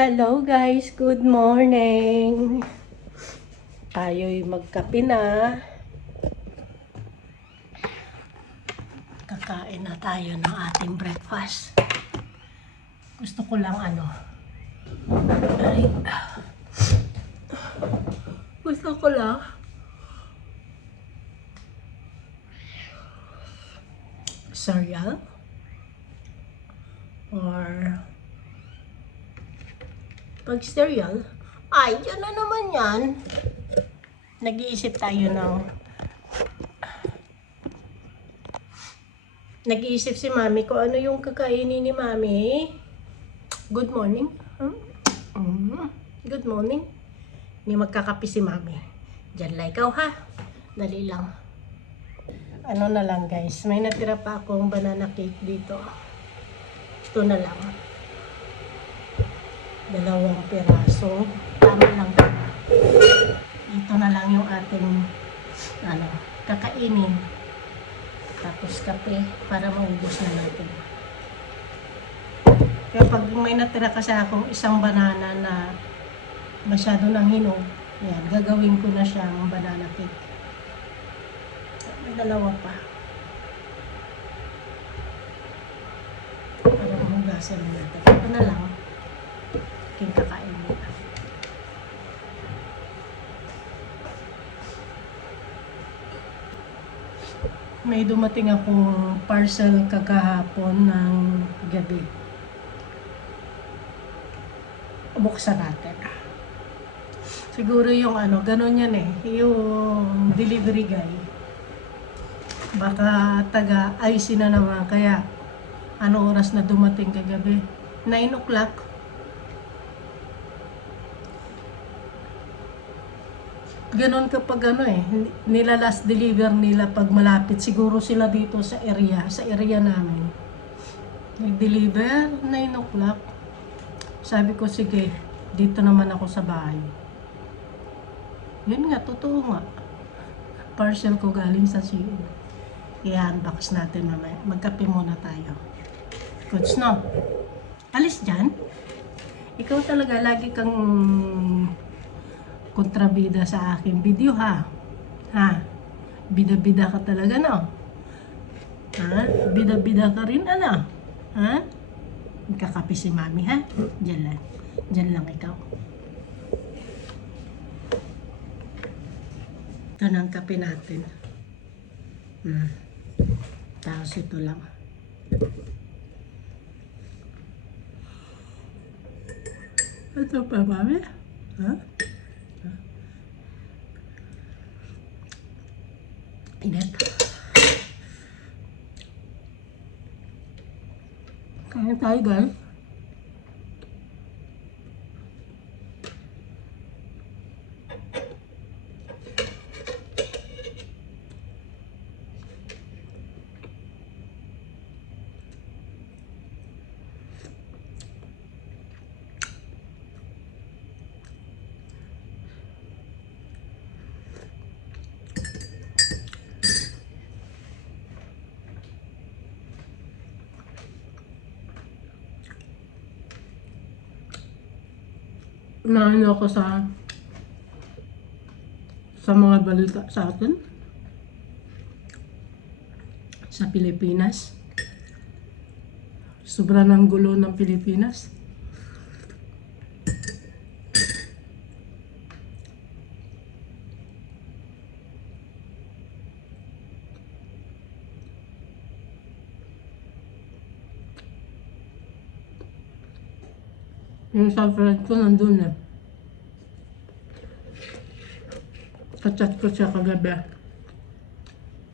Hello guys, good morning. Tayo'y magkape na. Kakain na tayo ng ating breakfast. Gusto ko lang Gusto ko lang cereal or pag cereal, yun na naman yan. Nag-iisip si Mami kung ano yung kakainin ni Mami. Good morning. Good morning. Hindi magkakape si Mami. Diyan lang ikaw ha. Dali lang. Ano na lang guys, may natira pa akong banana cake dito. Ito na lang. 2 piraso. Tama lang. Ito na lang yung ating kakainin. Tapos kape para maubos na natin. Kaya pag may natira kasi akong isang banana na masyado nang hinog, yan, gagawin ko na siyang banana cake. May 2 pa. Para mahugasan natin. Ito na lang. Aking kakain nila. May dumating akong parcel kagahapon ng gabi. Buksan natin. Siguro yung ganun yan yung delivery guy. Baka taga-IC na naman. Kaya, oras na dumating kagabi? 9 o'clock. Ganon kapag nila last deliver nila pag malapit. Siguro sila dito sa area namin. Nag-deliver, 9 o'clock. Sabi ko, sige, dito naman ako sa bahay. Yun nga, totoo nga. Parcel ko galing sa CN. I-unbox natin mamaya. Magkape muna tayo. Goods, no? Alis dyan. Ikaw talaga, lagi kang kontrabida sa aking video, ha? Ha? Bida-bida ka talaga, no? Ha? Bida-bida ka rin, Ha? Magkakape si Mami, ha? Diyan lang. Diyan lang ikaw. Ito na ang kape natin. Tapos ito lang. Ito pa, Mami? Ha? Init. Kaya tayo, guys. Naano ako sa mga balita sa atin sa Pilipinas. Sobra ng gulo ng Pilipinas. Yung sa friend ko nandun Kachat ko siya kagabi.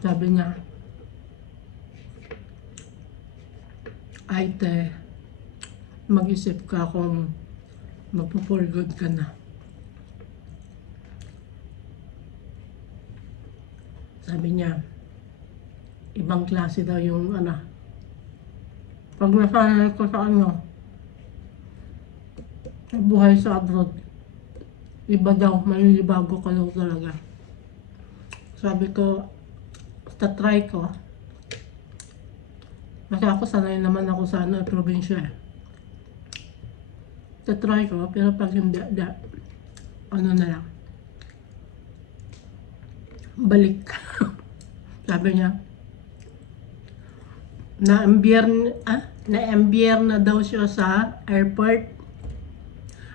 Sabi niya, te, mag-isip ka kung magpo-for good ka na. Sabi niya, ibang klase daw yung pag nasanay ko sa buhay sa abroad, iba daw, malilibago ka daw talaga. Sabi ko, try ko. Kasi ako sanay naman ako sa probinsya. Tatry ko, pero pag hindi, ano na lang, balik. Sabi niya, na-embier na daw siya sa airport.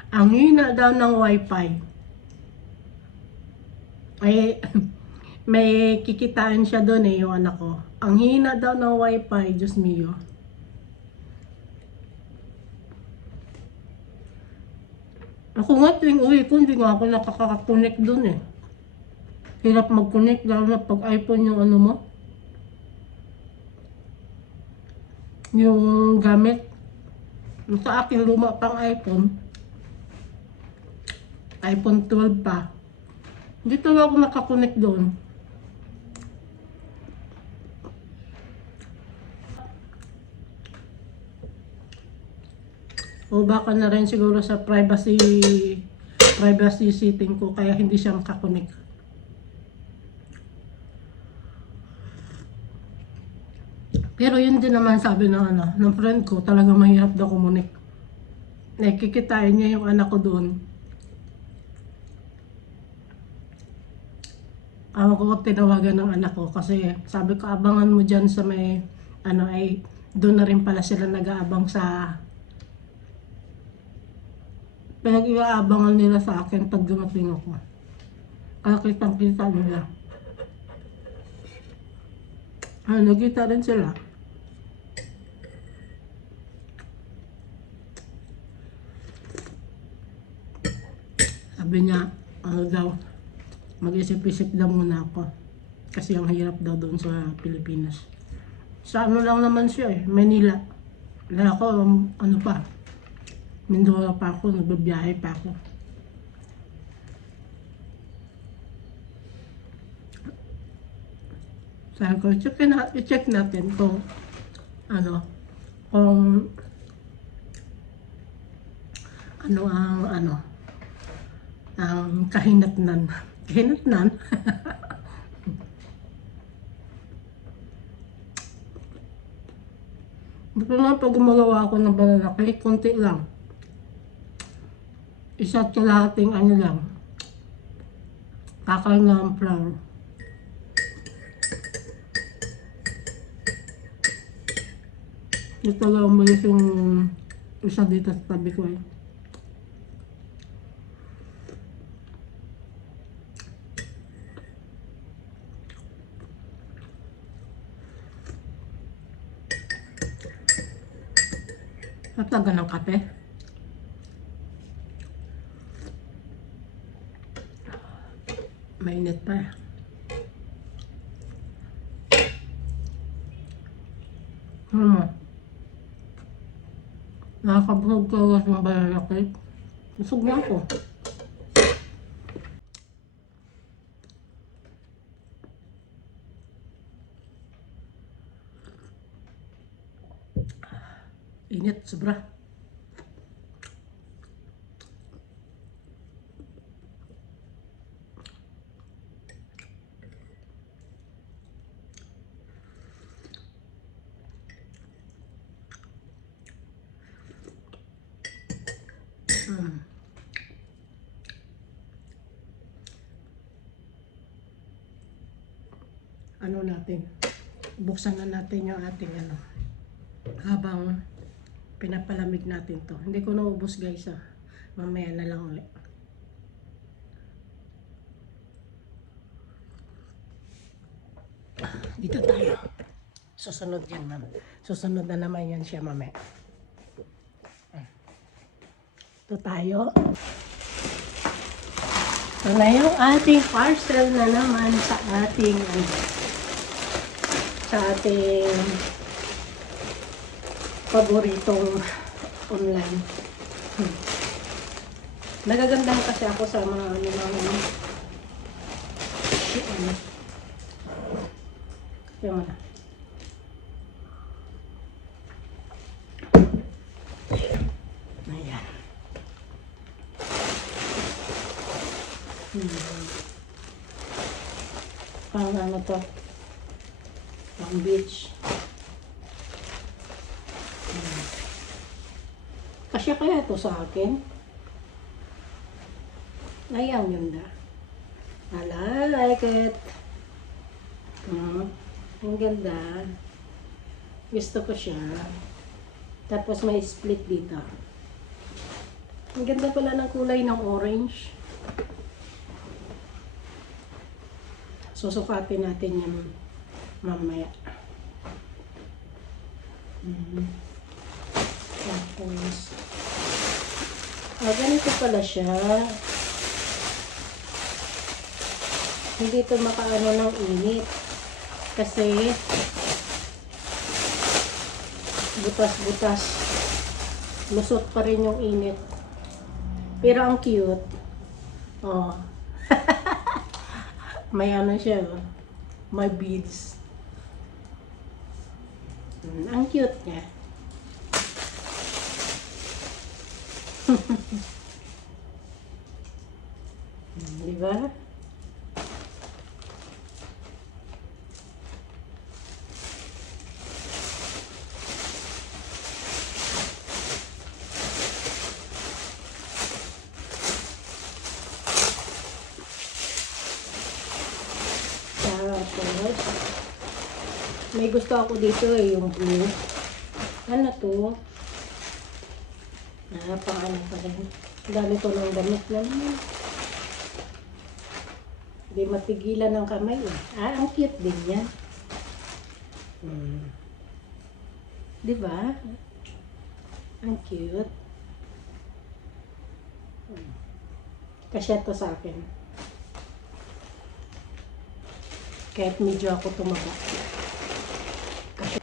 Ang hina daw ng wifi. Ay, may kikitain siya doon eh, yung anak ko. Ang hina daw ng wifi, Diyos mio. Ako nga tuwing uwi ko, hindi nga ako nakaka-connect doon eh. Hirap mag-connect, lalo na pag iPhone yung ano mo. Yung gamit. Sa akin, luma pang iPhone. iPhone 12 pa. Hindi talaga ako nakakonect doon. O baka na rin siguro sa privacy setting ko, kaya hindi siya makakonect. Pero yun din naman sabi ng friend ko, talagang mahirap daw kumonek. Nakikitain niya yung anak ko doon. Ako ko tinawagan ng anak ko kasi sabi ko, abangan mo dyan sa may ay doon na rin pala sila nag-aabang sa pinag-iaabangan nila sa akin pag dumating ako. Kaya kitang-kita nila. Nagkita rin sila. Sabi niya, daw, mag-isip-isip daw muna ako. Kasi ang hirap daw doon sa Pilipinas. Sa ano lang naman siya eh, Manila. Wala ako, ano pa, Mindoro pa ako, nagbabiyahe pa ako. Sabi ko, i-check natin kung kung ang kahinatnan. Kahinatnan? Buto na pag gumagawa ako ng banana cake, konti lang. Isa't kalahating lang. Kakal na ang flour. Ito lang umalis yung isa dito sa tabi ko eh. Nataga ng kape. Mainit pa eh. Nakakabulog ko ng banana cake. Busog na ako. Init, sobra. Ano natin, buksan na natin yung ating habang pinapalamig natin to. Hindi ko naubos guys mamaya na lang ulit. Dito tayo. Susunod yan ma'am. Susunod na naman yan siya mamaya. Ito tayo. Ito na yung ating parcel na naman sa ating paboritong online. Nagagandahan kasi ako sa mga yung ayan. Pang ano to? Pang beach. Kasya kaya to sa akin? Ay, ang ganda. I like it. Ang ganda. Gusto ko siya. Tapos may split dito. Ang ganda pala ng kulay ng orange. Susukatin natin yan mamaya. Tapos, ganito pala siya. Hindi ito makaano ng init. Kasi, butas-butas. Lusot pa rin yung init. Pero ang cute. Oh. May ano siya. May beads. Ang cute niya. Diba? Tapos, may gusto ako dito yung blue. Ano to? Pang ano pa rin. Dami ko ng damit naman. Hindi mapigilan ng kamay eh. Ang cute din yan. Diba? Ang cute. Kasya to sa akin. Kahit medyo ako tumaba. Kasya.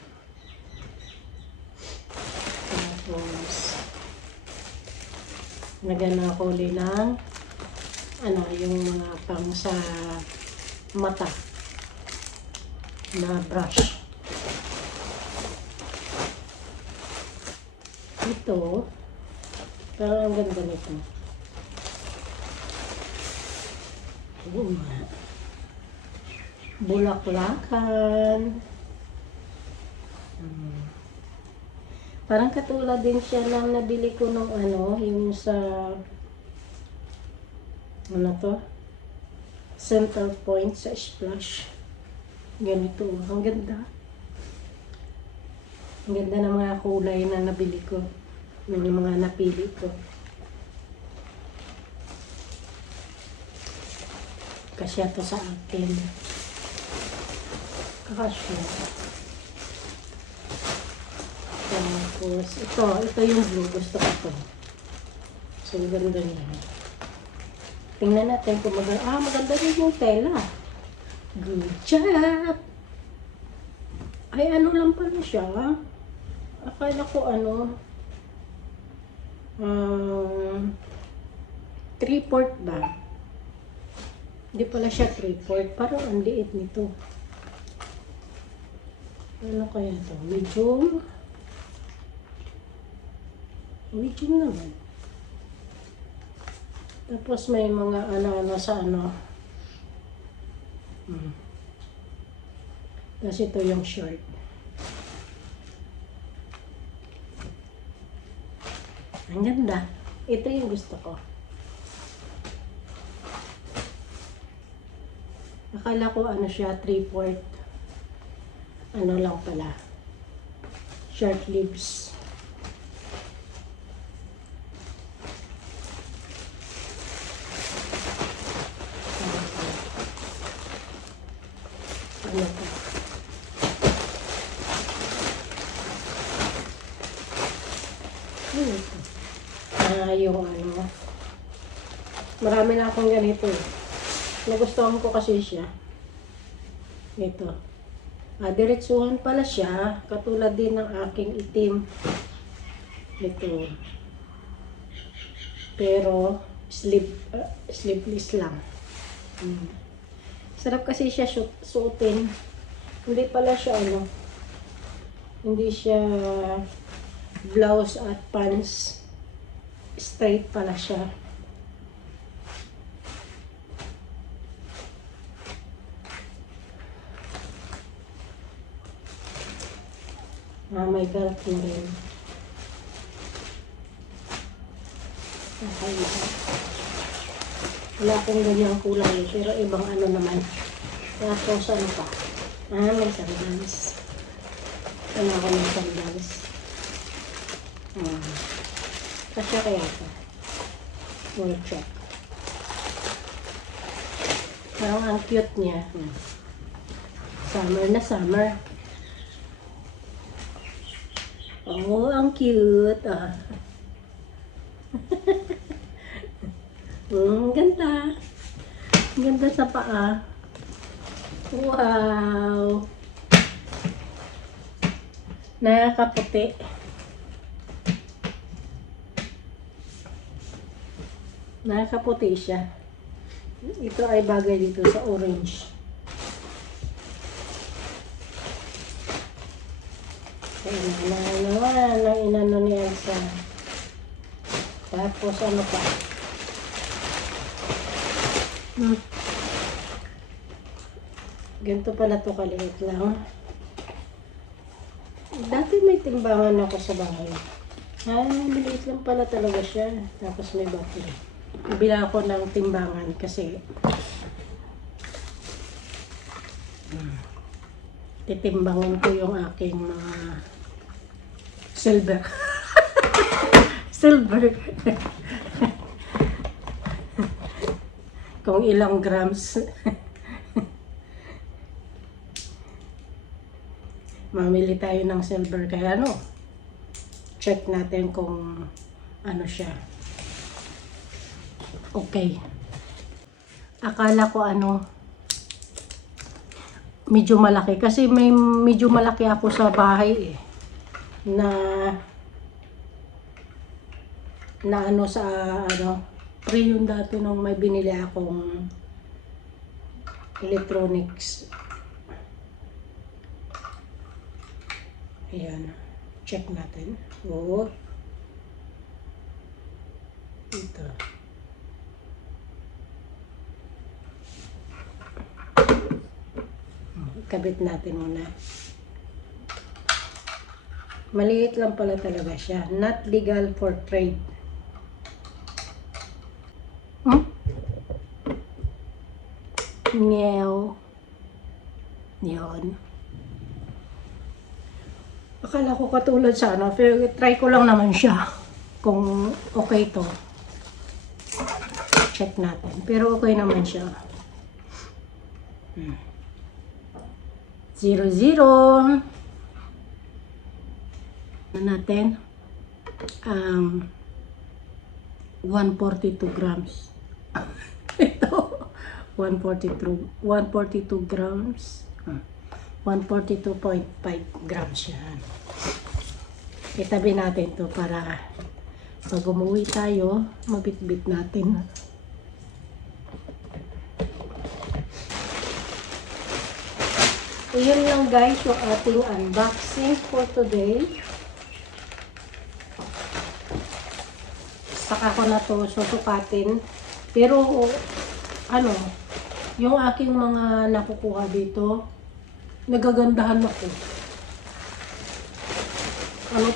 Tapos, nagana ako ulit ng yung mga pang sa mata na brush. Ito, parang ang ganda nito. Bulaklakan. Parang katulad din siya ng nabili ko ng yung sa Center Point sa Splash. Ganito. Ang ganda. Ang ganda ng mga kulay na nabili ko. Ng mga napili ko. Kasya to sa akin. Kasya. Tapos, ito yung blue. Gusto ko to. So, ganda niya. Tingnan natin kung maganda rin yung tela. Good job! Ay, ano lang pala siya. Akala ko 3/4 ba? Hindi pala siya 3/4. Parang ang liit nito. Ano kaya ito? Medium? Medium naman. Tapos may mga ano sa Tapos ito yung short. Ang ganda. Ito yung gusto ko. Akala ko siya 3/4. Ano lang pala. Short sleeves. Ano to? Yung marami na akong ganito eh. Nagustuhan ko kasi siya. Ito. Diretsuhan pala siya. Katulad din ng aking itim. Ito. Pero, sleeveless lang. Sarap kasi siya suotin. Hindi pala siya hindi siya blouse at pants. Straight pala siya. May belt na rin. Okay. Wala akong ganyang kulay, pero ibang ano naman. Tapos ano pa? May sandals. Ano ako ng sandals? Kasya kaya ito. We'll check. Parang ang cute niya. Summer na summer. Oh, ang cute. Ganda. Ganda sa paa. Wow. Nakakaputi. Nakakaputi siya. Ito ay bagay dito sa orange. Inano ni Elsa. Tapos ano pa? Ganito pala to kaliit lang. Dati may timbangan ako sa bahay. Maliit lang pala talaga siya. Tapos may battery. Bila ako ng timbangan kasi titimbangan ko yung aking mga silver. Silver. Kung ilang grams. Mamili tayo ng silver kaya ano. Check natin kung ano siya. Okay. Akala ko medyo malaki kasi may medyo malaki ako sa bahay na sa free yun dati nung may binili akong electronics. Ayan. Check natin. Oo. Ito. Kabit natin muna. Maliit lang pala talaga siya. Not legal for trade. Ngaw. Yun. Akala ko katulad sa pero try ko lang naman siya. Kung okay to. Check natin. Pero okay naman siya. 0, 0. Natin 142 grams. Ito 142 grams. 142.5 grams yan. Itabi natin to para pag umuwi tayo, mabitbit natin. Iyon lang guys yung ating unboxing for today. Saka ko na to susukatin. Pero yung aking mga nakukuha dito, nagagandahan ako.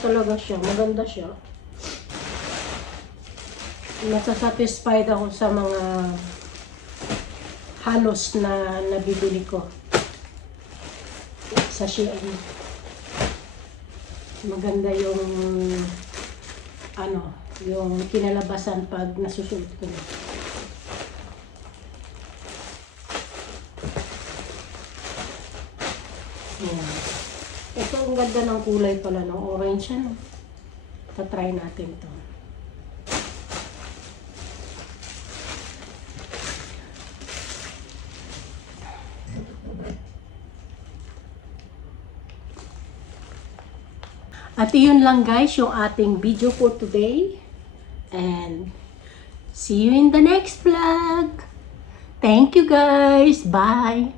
Talaga siya, maganda siya. Nasasatisfied ako sa mga halos na nabibili ko sa Shein. Maganda yung yung kinalabasan pag nasusuot ko na. Yan. Ito ang ganda ng kulay pala ng orange yan. Tatry natin to. At yun lang guys yung ating video for today. And see you in the next vlog. Thank you guys. Bye.